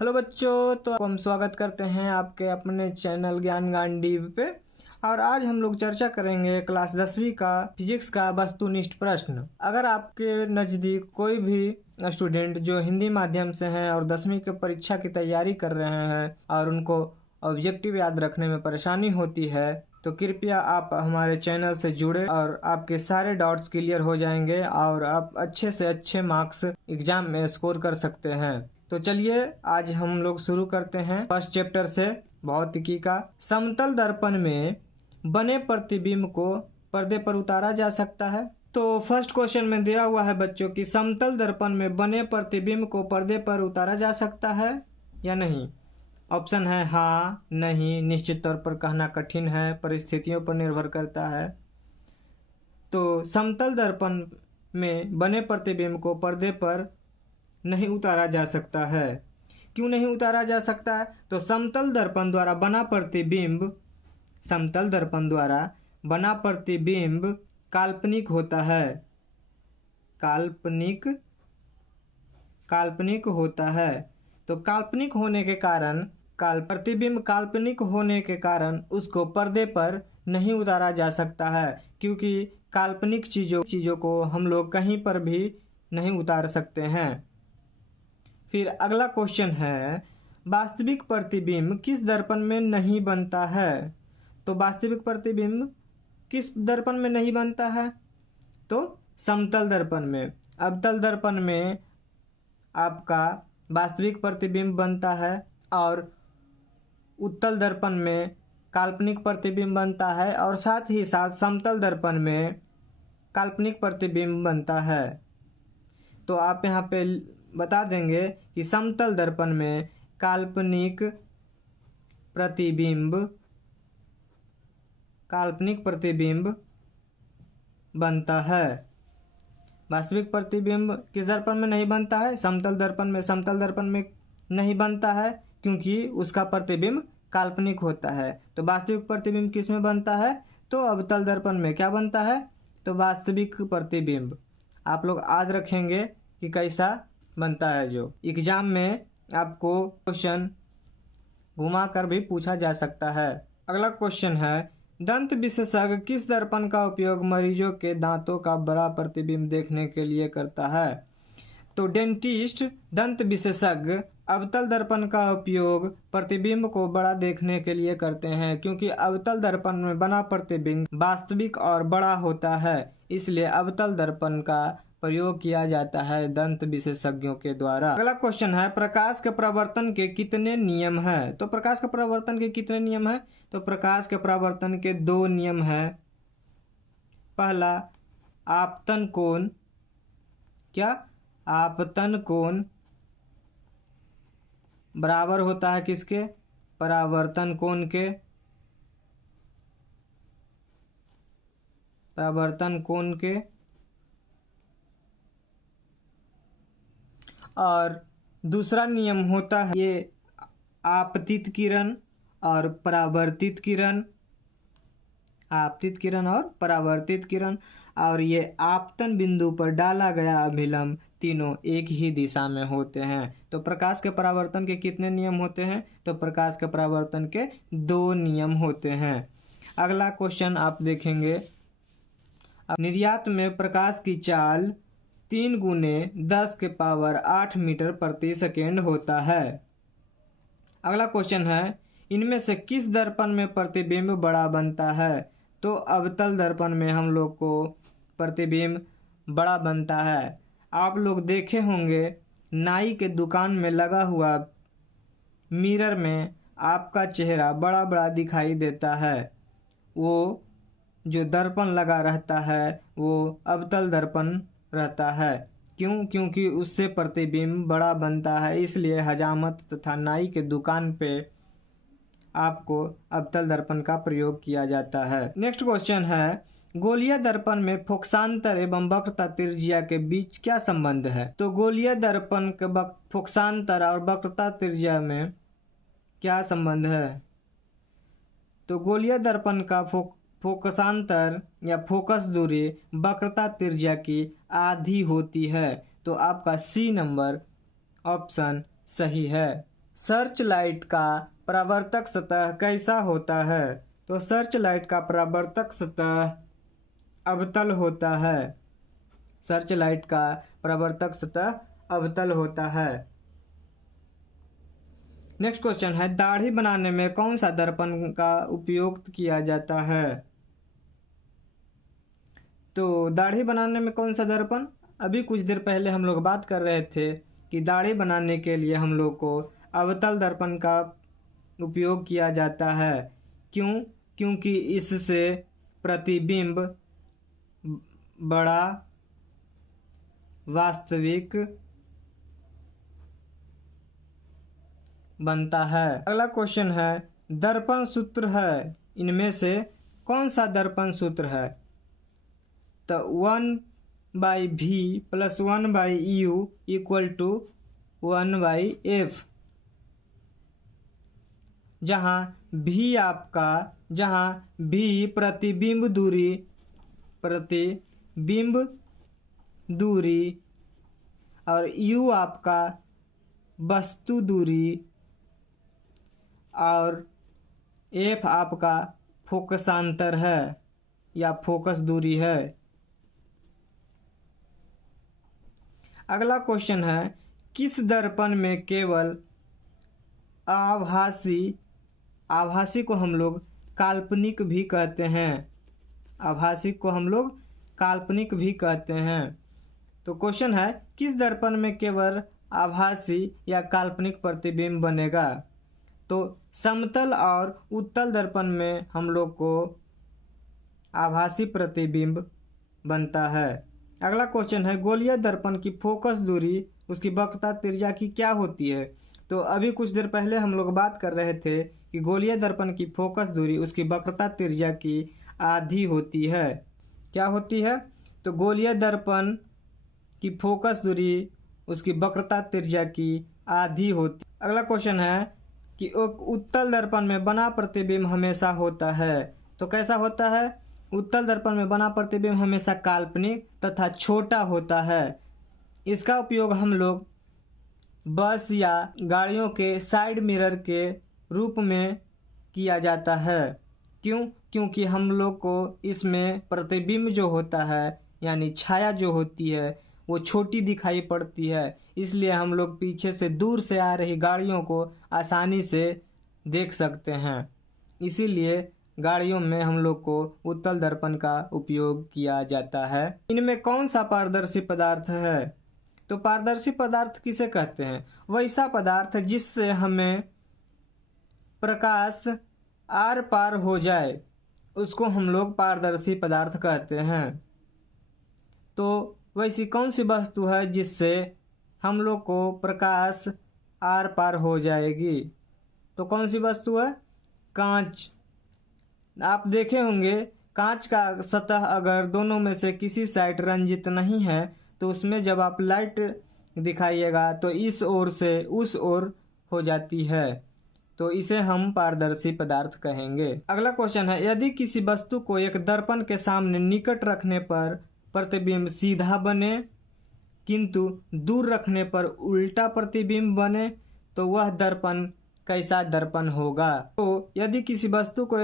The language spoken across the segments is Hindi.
हेलो बच्चों, तो हम स्वागत करते हैं आपके अपने चैनल ज्ञान गांडी पे। और आज हम लोग चर्चा करेंगे क्लास 10वीं का फिजिक्स का वस्तुनिष्ठ प्रश्न। अगर आपके नज़दीक कोई भी स्टूडेंट जो हिंदी माध्यम से हैं और 10वीं की परीक्षा की तैयारी कर रहे हैं और उनको ऑब्जेक्टिव याद रखने में परेशानी होती है, तो कृपया आप हमारे चैनल से जुड़े और आपके सारे डाउट्स क्लियर हो जाएंगे और आप अच्छे से अच्छे मार्क्स एग्जाम में स्कोर कर सकते हैं। तो चलिए आज हम लोग शुरू करते हैं फर्स्ट चैप्टर से, भौतिकी का। समतल दर्पण में बने प्रतिबिंब को पर्दे पर उतारा जा सकता है। तो फर्स्ट क्वेश्चन में दिया हुआ है बच्चों कि समतल दर्पण में बने प्रतिबिंब को पर्दे पर उतारा जा सकता है या नहीं। ऑप्शन है हाँ, नहीं, निश्चित तौर पर, कहना कठिन है, परिस्थितियों पर निर्भर करता है। तो समतल दर्पण में बने प्रतिबिंब को पर्दे पर नहीं उतारा जा सकता है। क्यों नहीं उतारा जा सकता है? तो समतल दर्पण द्वारा बना प्रतिबिंब काल्पनिक होता है। काल्पनिक होता है। तो काल्पनिक होने के कारण प्रतिबिंब काल्पनिक होने के कारण उसको पर्दे पर नहीं उतारा जा सकता है, क्योंकि काल्पनिक चीज़ों को हम लोग कहीं पर भी नहीं उतार सकते हैं। फिर अगला क्वेश्चन है, वास्तविक प्रतिबिंब किस दर्पण में नहीं बनता है। तो वास्तविक प्रतिबिंब किस दर्पण में नहीं बनता है? तो समतल दर्पण में। अवतल दर्पण में आपका वास्तविक प्रतिबिंब बनता है और उत्तल दर्पण में काल्पनिक प्रतिबिंब बनता है, और साथ ही साथ समतल दर्पण में काल्पनिक प्रतिबिंब बनता है। तो आप यहाँ पे बता देंगे कि समतल दर्पण में काल्पनिक प्रतिबिंब बनता है। वास्तविक प्रतिबिंब किस दर्पण में नहीं बनता है? समतल दर्पण में नहीं बनता है, क्योंकि उसका प्रतिबिंब काल्पनिक होता है। तो वास्तविक प्रतिबिंब किस में बनता है? तो अवतल दर्पण में। क्या बनता है? तो वास्तविक प्रतिबिंब। आप लोग याद रखेंगे कि कैसा बनता है। जो एग्जाम में आपको क्वेश्चन घुमा कर भी पूछा जा सकता है। अगला क्वेश्चन है, दंत विशेषज्ञ किस दर्पण का उपयोग मरीजों के दांतों का बड़ा प्रतिबिंब देखने के लिए करता है। तो डेंटिस्ट, दंत विशेषज्ञ अवतल दर्पण का उपयोग प्रतिबिंब को बड़ा देखने के लिए करते हैं, क्योंकि अवतल दर्पण में बना प्रतिबिंब वास्तविक और बड़ा होता है, इसलिए अवतल दर्पण का प्रयोग किया जाता है दंत विशेषज्ञों के द्वारा। अगला क्वेश्चन है, प्रकाश के परावर्तन के कितने नियम हैं। तो प्रकाश के परावर्तन के कितने नियम हैं? तो प्रकाश के परावर्तन के 2 नियम हैं। पहला, आपतन कोण। क्या? आपतन कोण बराबर होता है किसके? परावर्तन कोण के। और दूसरा नियम होता है ये आपतित किरण और परावर्तित किरण। और ये आपतन बिंदु पर डाला गया अभिलंब तीनों एक ही दिशा में होते हैं। तो प्रकाश के परावर्तन के कितने नियम होते हैं? तो प्रकाश के परावर्तन के 2 नियम होते हैं। अगला क्वेश्चन आप देखेंगे, निर्यात में प्रकाश की चाल 3 × 10⁸ मीटर प्रति सेकेंड होता है। अगला क्वेश्चन है, इनमें से किस दर्पण में प्रतिबिंब बड़ा बनता है। तो अवतल दर्पण में हम लोग को प्रतिबिंब बड़ा बनता है। आप लोग देखे होंगे नाई के दुकान में लगा हुआ मिरर में आपका चेहरा बड़ा बड़ा दिखाई देता है। वो जो दर्पण लगा रहता है वो अवतल दर्पण रहता है। क्यों? क्योंकि उससे प्रतिबिंब बड़ा बनता है, इसलिए हजामत तथा नाई के दुकान पे आपको अवतल दर्पण का प्रयोग किया जाता है। नेक्स्ट क्वेश्चन है, गोलीय दर्पण में फोकसांतर एवं वक्रता त्रिज्या के बीच क्या संबंध है। तो गोलीय दर्पण के फोकसांतर और वक्रता त्रिज्या में क्या संबंध है? तो गोलीय दर्पण का फोकसांतर या फोकस दूरी वक्रता त्रिज्या की आधी होती है। तो आपका सी नंबर ऑप्शन सही है। सर्च लाइट का परावर्तक सतह कैसा होता है? तो सर्च लाइट का परावर्तक सतह अवतल होता है। सर्च लाइट का परावर्तक सतह अवतल होता है। नेक्स्ट क्वेश्चन है, दाढ़ी बनाने में कौन सा दर्पण का उपयोग किया जाता है? तो दाढ़ी बनाने में कौन सा दर्पण? अभी कुछ देर पहले हम लोग बात कर रहे थे कि दाढ़ी बनाने के लिए हम लोग को अवतल दर्पण का उपयोग किया जाता है। क्यों? क्योंकि इससे प्रतिबिंब बड़ा, वास्तविक बनता है। अगला क्वेश्चन है, दर्पण सूत्र है, इनमें से कौन सा दर्पण सूत्र है? तो 1/v + 1/u = 1/f, जहाँ v प्रतिबिंब दूरी और u आपका वस्तु दूरी और f आपका फोकसांतर है या फोकस दूरी है। अगला क्वेश्चन है, किस दर्पण में केवल आभासी को हम लोग काल्पनिक भी कहते हैं। आभासी को हम लोग काल्पनिक भी कहते हैं। तो क्वेश्चन है, किस दर्पण में केवल आभासी या काल्पनिक प्रतिबिंब बनेगा? तो समतल और उत्तल दर्पण में हम लोग को आभासी प्रतिबिंब बनता है। अगला क्वेश्चन है, गोलीय दर्पण की फोकस दूरी उसकी वक्रता त्रिज्या की क्या होती है? तो अभी कुछ देर पहले हम लोग बात कर रहे थे कि गोलीय दर्पण की फोकस दूरी उसकी वक्रता त्रिज्या की आधी होती है। क्या होती है? तो गोलीय दर्पण की फोकस दूरी उसकी वक्रता त्रिज्या की आधी होती। अगला क्वेश्चन है कि उत्तल दर्पण में बना प्रतिबिंब हमेशा होता है। तो कैसा होता है? उत्तल दर्पण में बना प्रतिबिंब हमेशा काल्पनिक तथा छोटा होता है। इसका उपयोग हम लोग बस या गाड़ियों के साइड मिरर के रूप में किया जाता है। क्यों? क्योंकि हम लोग को इसमें प्रतिबिंब जो होता है यानी छाया जो होती है वो छोटी दिखाई पड़ती है, इसलिए हम लोग पीछे से दूर से आ रही गाड़ियों को आसानी से देख सकते हैं। इसीलिए गाड़ियों में हम लोग को उत्तल दर्पण का उपयोग किया जाता है। इनमें कौन सा पारदर्शी पदार्थ है? तो पारदर्शी पदार्थ किसे कहते हैं? वैसा पदार्थ जिससे हमें प्रकाश आर पार हो जाए उसको हम लोग पारदर्शी पदार्थ कहते हैं। तो वैसी कौन सी वस्तु है जिससे हम लोग को प्रकाश आर पार हो जाएगी? तो कौन सी वस्तु है? कांच। आप देखे होंगे कांच का सतह अगर दोनों में से किसी साइड रंजित नहीं है तो उसमें जब आप लाइट दिखाइएगा तो इस ओर से उस ओर हो जाती है, तो इसे हम पारदर्शी पदार्थ कहेंगे। अगला क्वेश्चन है, यदि किसी वस्तु को एक दर्पण के सामने निकट रखने पर प्रतिबिंब सीधा बने किंतु दूर रखने पर उल्टा प्रतिबिंब बने तो वह दर्पण कैसा दर्पण होगा? तो यदि किसी वस्तु को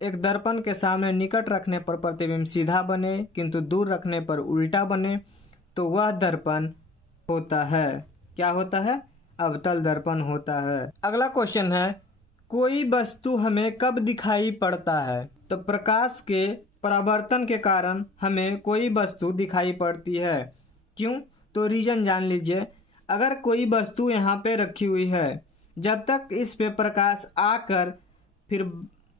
एक दर्पण के सामने निकट रखने पर प्रतिबिंब सीधा बने किंतु दूर रखने पर उल्टा बने तो वह दर्पण होता है, क्या होता है? अवतल दर्पण होता है। अगला क्वेश्चन है, कोई वस्तु हमें कब दिखाई पड़ता है? तो प्रकाश के परावर्तन के कारण हमें कोई वस्तु दिखाई पड़ती है। क्यों? तो रीजन जान लीजिए। अगर कोई वस्तु यहाँ पे रखी हुई है, जब तक इस पे प्रकाश आकर फिर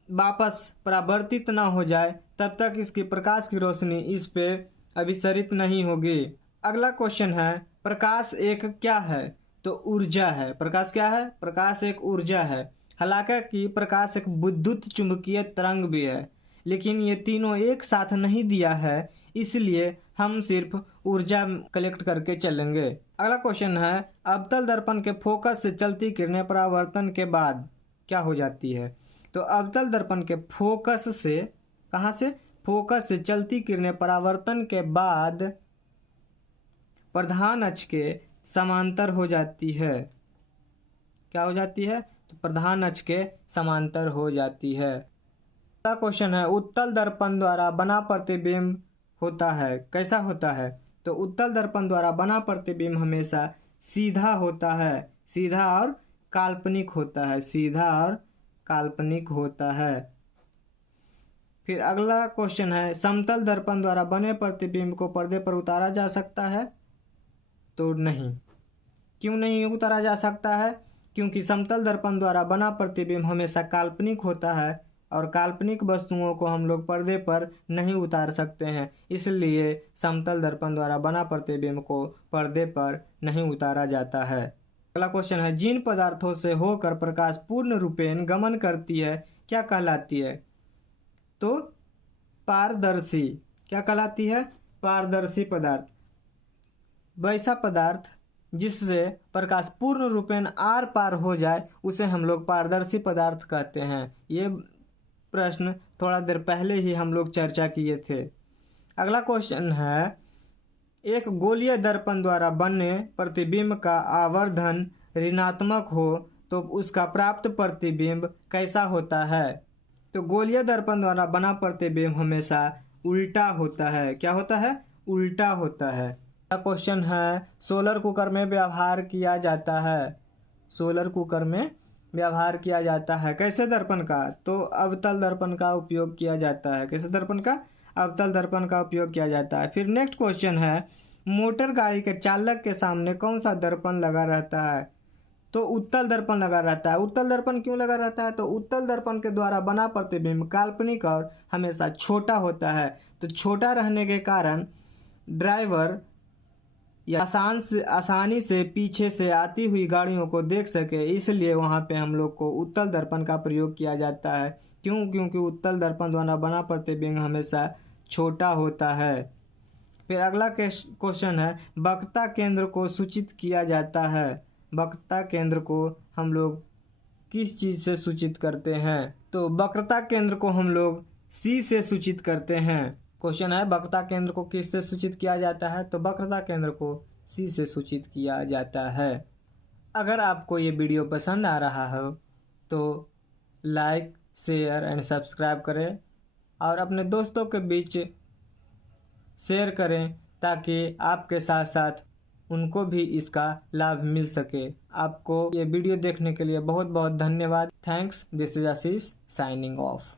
वापस परावर्तित ना हो जाए तब तक इसकी प्रकाश की रोशनी इस पे अभिसरित नहीं होगी। अगला क्वेश्चन है, प्रकाश एक क्या है? तो ऊर्जा है। प्रकाश क्या है? प्रकाश एक ऊर्जा है। हालांकि प्रकाश एक विद्युत चुंबकीय तरंग भी है, लेकिन ये तीनों एक साथ नहीं दिया है, इसलिए हम सिर्फ ऊर्जा कलेक्ट करके चलेंगे। अगला क्वेश्चन है, अवतल दर्पण के फोकस से चलती किरणें परावर्तन के बाद क्या हो जाती है? तो अवतल दर्पण के फोकस से, कहाँ से? फोकस से चलती किरणें परावर्तन के बाद प्रधान अक्ष के समांतर हो जाती है। क्या हो जाती है? तो प्रधान अक्ष के समांतर हो जाती है। अगला क्वेश्चन है, उत्तल दर्पण द्वारा बना प्रतिबिंब होता है, कैसा होता है? तो उत्तल दर्पण द्वारा बना प्रतिबिंब हमेशा सीधा होता है, सीधा और काल्पनिक होता है, सीधा और काल्पनिक होता है। फिर अगला क्वेश्चन है, समतल दर्पण द्वारा बने प्रतिबिंब को पर्दे पर उतारा जा सकता है? तो नहीं। क्यों नहीं उतारा जा सकता है? क्योंकि समतल दर्पण द्वारा बना प्रतिबिंब हमेशा काल्पनिक होता है और काल्पनिक वस्तुओं को हम लोग पर्दे पर नहीं उतार सकते हैं, इसलिए समतल दर्पण द्वारा बना प्रतिबिंब को पर्दे पर नहीं उतारा जाता है। अगला क्वेश्चन है, जिन पदार्थों से होकर प्रकाश पूर्ण रूपेण गमन करती है क्या कहलाती है? तो पारदर्शी। क्या कहलाती है? पारदर्शी पदार्थ। वैसा पदार्थ जिससे प्रकाश पूर्ण रूपेण आर पार हो जाए उसे हम लोग पारदर्शी पदार्थ कहते हैं। ये प्रश्न थोड़ा देर पहले ही हम लोग चर्चा किए थे। अगला क्वेश्चन है, एक गोलीय दर्पण द्वारा बने प्रतिबिंब का आवर्धन ऋणात्मक हो तो उसका प्राप्त प्रतिबिंब कैसा होता है? तो गोलीय दर्पण द्वारा बना प्रतिबिंब हमेशा उल्टा होता है। क्या होता है? उल्टा होता है। अगला क्वेश्चन है, सोलर कुकर में व्यवहार किया जाता है, सोलर कुकर में व्यवहार किया जाता है कैसे दर्पण का? तो अवतल दर्पण का उपयोग किया जाता है। कैसे दर्पण का? अवतल दर्पण का उपयोग किया जाता है। फिर नेक्स्ट क्वेश्चन है, मोटर गाड़ी के चालक के सामने कौन सा दर्पण लगा रहता है? तो उत्तल दर्पण लगा रहता है। उत्तल दर्पण क्यों लगा रहता है? तो उत्तल दर्पण के द्वारा बना प्रतिबिंब काल्पनिक और हमेशा छोटा होता है, तो छोटा रहने के कारण ड्राइवर या आसानी से पीछे से आती हुई गाड़ियों को देख सके, इसलिए वहाँ पे हम लोग को उत्तल दर्पण का प्रयोग किया जाता है। क्यों? क्योंकि उत्तल दर्पण द्वारा बना प्रतिबिंब हमेशा छोटा होता है। फिर अगला क्वेश्चन है, वक्रता केंद्र को सूचित किया जाता है। वक्रता केंद्र को हम लोग किस चीज़ से सूचित करते हैं? तो वक्रता केंद्र को हम लोग सी से सूचित करते हैं। क्वेश्चन है, वक्रता केंद्र को किस से सूचित किया जाता है? तो वक्रता केंद्र को सी से सूचित किया जाता है। अगर आपको ये वीडियो पसंद आ रहा हो तो लाइक, शेयर एंड सब्सक्राइब करें और अपने दोस्तों के बीच शेयर करें ताकि आपके साथ साथ उनको भी इसका लाभ मिल सके। आपको ये वीडियो देखने के लिए बहुत बहुत धन्यवाद। Thanks. This is Ashish signing off.